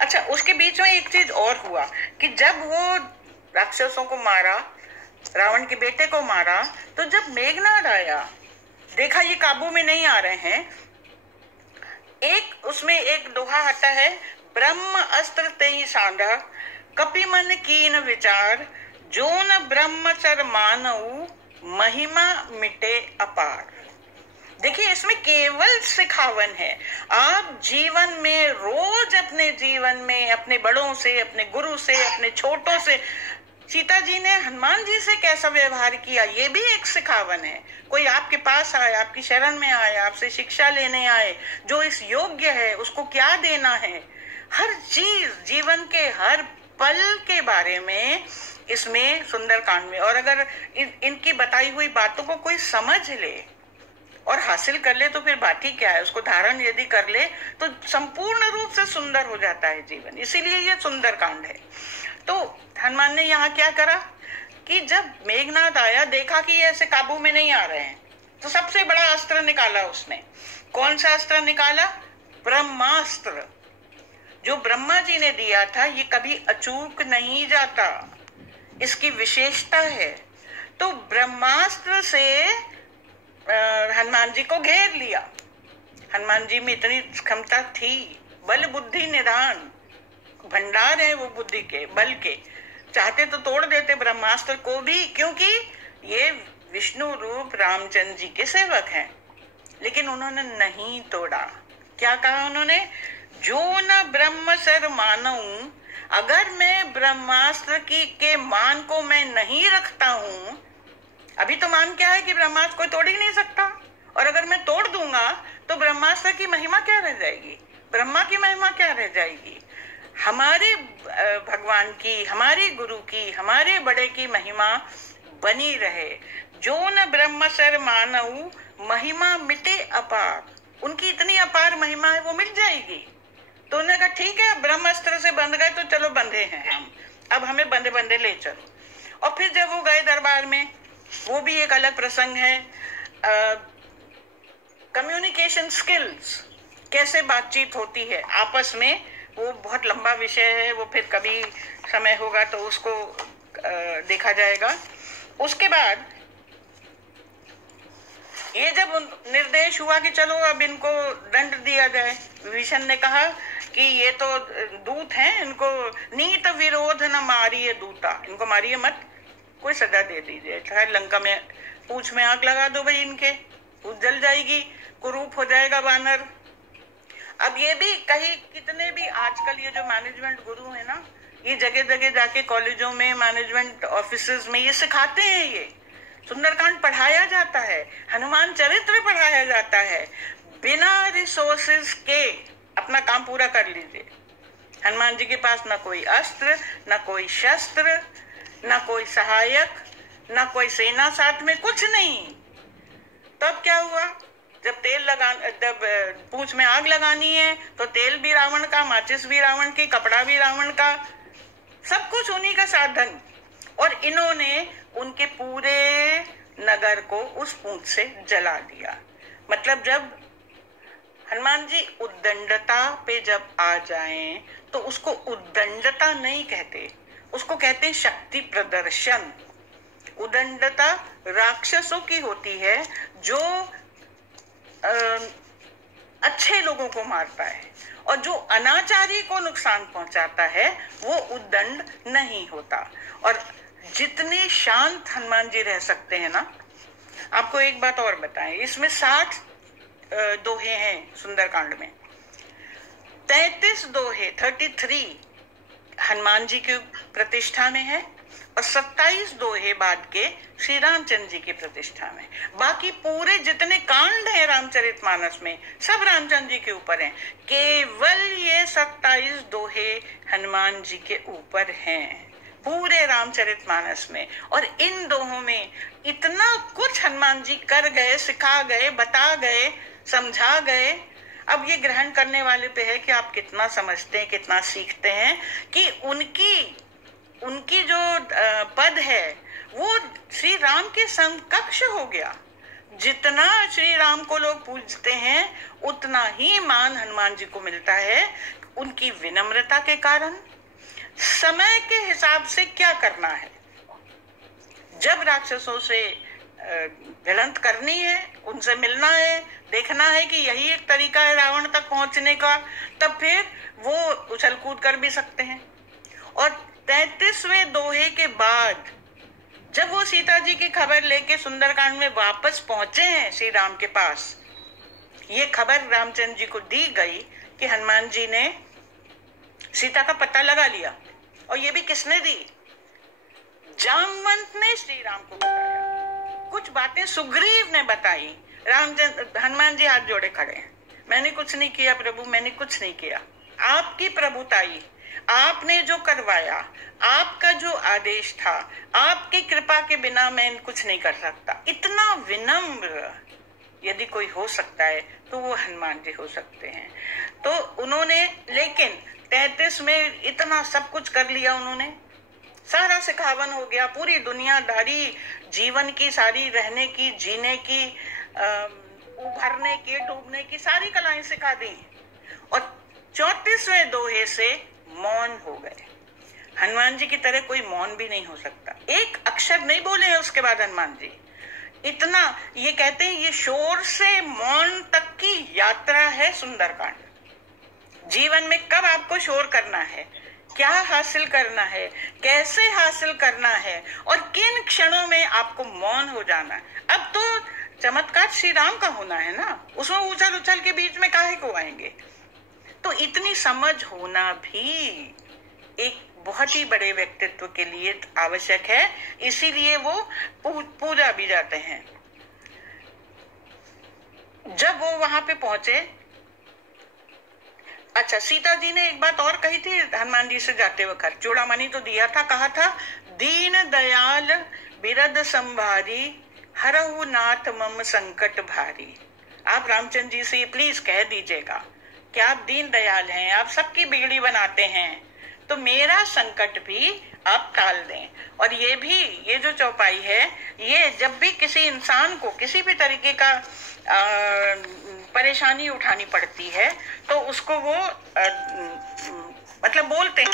अच्छा, उसके बीच में एक चीज और हुआ कि जब वो राक्षसों को मारा, रावण के बेटे को मारा, तो जब मेघनाद आया, देखा ये काबू में नहीं आ रहे हैं, एक उसमें एक दोहा आता है, ब्रह्म अस्त्र तेई सांधा कपि मन कीन विचार, जो न ब्रह्मचर मानऊ महिमा मिटे अपार। देखिए, इसमें केवल सिखावन है। आप जीवन में रोज अपने जीवन में अपने बड़ों से, अपने गुरु से, अपने छोटों से, सीता जी ने हनुमान जी से कैसा व्यवहार किया, ये भी एक सिखावन है। कोई आपके पास आए, आपकी शरण में आए, आपसे शिक्षा लेने आए, जो इस योग्य है उसको क्या देना है, हर चीज जीवन के हर पल के बारे में इसमें सुंदरकांड में। और अगर इनकी बताई हुई बातों को कोई समझ ले और हासिल कर ले तो फिर बात ही क्या है, उसको धारण यदि कर ले तो संपूर्ण रूप से सुंदर हो जाता है जीवन। इसीलिए ये सुंदरकांड है। तो हनुमान ने यहाँ क्या करा कि जब मेघनाद आया, देखा कि ये ऐसे काबू में नहीं आ रहे हैं, तो सबसे बड़ा अस्त्र निकाला उसने। कौन सा अस्त्र निकाला? ब्रह्मास्त्र। जो ब्रह्मा जी ने दिया था, ये कभी अचूक नहीं जाता, इसकी विशेषता है। तो ब्रह्मास्त्र से हनुमान जी को घेर लिया। हनुमान जी में इतनी क्षमता थी, बल बुद्धि निधान, भंडार है वो बुद्धि के, बल के। चाहते तो तोड़ देते ब्रह्मास्त्र को भी, क्योंकि ये विष्णु रूप रामचंद्र जी के सेवक हैं, लेकिन उन्होंने नहीं तोड़ा। क्या कहा उन्होंने? जो न ब्रह्म सर मानऊं, अगर मैं ब्रह्मास्त्र की के मान को मैं नहीं रखता हूं, अभी तो मान क्या है कि ब्रह्मास्त्र कोई तोड़ ही नहीं सकता, और अगर मैं तोड़ दूंगा तो ब्रह्मास्त्र की महिमा क्या रह जाएगी, ब्रह्मा की महिमा क्या रह जाएगी। हमारे भगवान की, हमारे गुरु की, हमारे बड़े की महिमा बनी रहे। जो न ब्रह्म सर मानऊ महिमा मिटे अपार, उनकी इतनी अपार महिमा है वो मिट जाएगी। तो उन्होंने कहा ठीक है, ब्रह्मास्त्र से बंध गए तो चलो बंधे हैं हम, अब हमें बंधे बंधे ले चलो। और फिर जब वो गए दरबार में, वो भी एक अलग प्रसंग है। कम्युनिकेशन स्किल्स, कैसे बातचीत होती है आपस में, वो बहुत लंबा विषय है, वो फिर कभी समय होगा तो उसको देखा जाएगा। उसके बाद ये जब निर्देश हुआ कि चलो अब इनको दंड दिया जाए, विभीषण ने कहा कि ये तो दूत हैं, इनको नीत विरोध न मारिए दूता, इनको मारिए मत, कोई सजा दे दीजिए, चाहे लंका में पूंछ में आग लगा दो भाई, इनके पूंछ जल जाएगी, कुरूप हो जाएगा वानर। अब ये भी कहीं कितने भी आजकल ये जो मैनेजमेंट गुरु है ना, ये जगह जगह जाके कॉलेजों में, मैनेजमेंट ऑफिसेज में ये सिखाते हैं, ये सुंदरकांड पढ़ाया जाता है, हनुमान चरित्र पढ़ाया जाता है। बिना रिसोर्सेज के अपना काम पूरा कर लीजिए। हनुमान जी के पास न कोई अस्त्र, न कोई शस्त्र, न कोई सहायक, न कोई सेना साथ में, कुछ नहीं। तब क्या हुआ? जब जब पूंछ में आग लगानी है तो तेल भी रावण का, माचिस भी रावण की, कपड़ा भी रावण का, सब कुछ उन्हीं का साधन। और इन्होंने उनके पूरे नगर को उस पूंछ से जला दिया। मतलब जब हनुमान जी उद्दंडता पे जब आ जाएं तो उसको उद्दंडता नहीं कहते, उसको कहते हैं शक्ति प्रदर्शन। उद्दंडता राक्षसों की होती है, जो अच्छे लोगों को मारता है, और जो अनाचारी को नुकसान पहुंचाता है वो उद्दंड नहीं होता। और जितने शांत हनुमान जी रह सकते हैं ना, आपको एक बात और बताएं, इसमें 60 दोहे हैं सुंदरकांड में। 33 दोहे 33 हनुमान जी की प्रतिष्ठा में है, और 27 दोहे बाद के श्री रामचंद्र जी की प्रतिष्ठा में। बाकी पूरे जितने कांड हैं रामचरितमानस में, सब रामचंद्र जी के ऊपर हैं। केवल ये 27 दोहे हनुमान जी के ऊपर हैं पूरे रामचरितमानस में। और इन दोहों में इतना कुछ हनुमान जी कर गए, सिखा गए, बता गए, समझा गए। अब ये ग्रहण करने वाले पे है कि आप कितना समझते हैं, कितना सीखते हैं, कि उनकी जो पद है वो श्री राम के समकक्ष हो गया। जितना श्री राम को लोग पूजते हैं उतना ही मान हनुमान जी को मिलता है। उनकी विनम्रता के कारण, समय के हिसाब से क्या करना है। जब राक्षसों से भिड़ंत करनी है, उनसे मिलना है, देखना है कि यही एक तरीका है रावण तक पहुंचने का, तब फिर वो उछल कूद कर भी सकते हैं। और 33वें दोहे के बाद जब वो सीता जी की खबर लेके सुंदरकांड में वापस पहुंचे हैं श्री राम के पास, ये खबर रामचंद्र जी को दी गई कि हनुमान जी ने सीता का पता लगा लिया। और ये भी किसने दी? जामवंत ने श्री राम को बताया। कुछ बातें सुग्रीव ने बताई। हनुमान जी हाथ जोड़े खड़े हैं, मैंने कुछ नहीं किया प्रभु, मैंने कुछ नहीं किया, आपकी प्रभुताई, आपने जो करवाया, आपका जो आदेश था, आपकी कृपा के बिना मैं कुछ नहीं कर सकता। इतना विनम्र यदि कोई हो सकता है तो वो हनुमान जी हो सकते हैं। तो उन्होंने, लेकिन 33 में इतना सब कुछ कर लिया उन्होंने, सारा सिखावन हो गया, पूरी दुनियादारी, जीवन की सारी, रहने की, जीने की, उभरने की, डूबने की सारी कलाएं सिखा दी। और 34वें दोहे से मौन हो गए। हनुमान जी की तरह कोई मौन भी नहीं हो सकता। एक अक्षर नहीं बोले हैं उसके बाद हनुमान जी। इतना, ये कहते हैं ये शोर से मौन तक की यात्रा है सुंदरकांड। जीवन में कब आपको शोर करना है, क्या हासिल करना है, कैसे हासिल करना है, और किन क्षणों में आपको मौन हो जाना है। अब तो चमत्कार श्री राम का होना है ना, उसमें उछल उछल के बीच में काहे को आएंगे। तो इतनी समझ होना भी एक बहुत ही बड़े व्यक्तित्व के लिए आवश्यक है, इसीलिए वो पूजा भी जाते हैं। जब वो वहां पे पहुंचे, अच्छा, सीता जी ने एक बात और कही थी हनुमान जी से जाते वक्त, चूड़ामणि तो दिया था, कहा था दीन दयाल बिरद संभारी, हरहु नाथ मम संकट भारी। आप रामचंद्र जी से प्लीज कह दीजिएगा कि आप दीन दयाल हैं, आप सबकी बिगड़ी बनाते हैं, तो मेरा संकट भी आप टाल दें। और ये भी, ये जो चौपाई है, ये जब भी किसी इंसान को किसी भी तरीके का परेशानी उठानी पड़ती है तो उसको वो मतलब बोलते हैं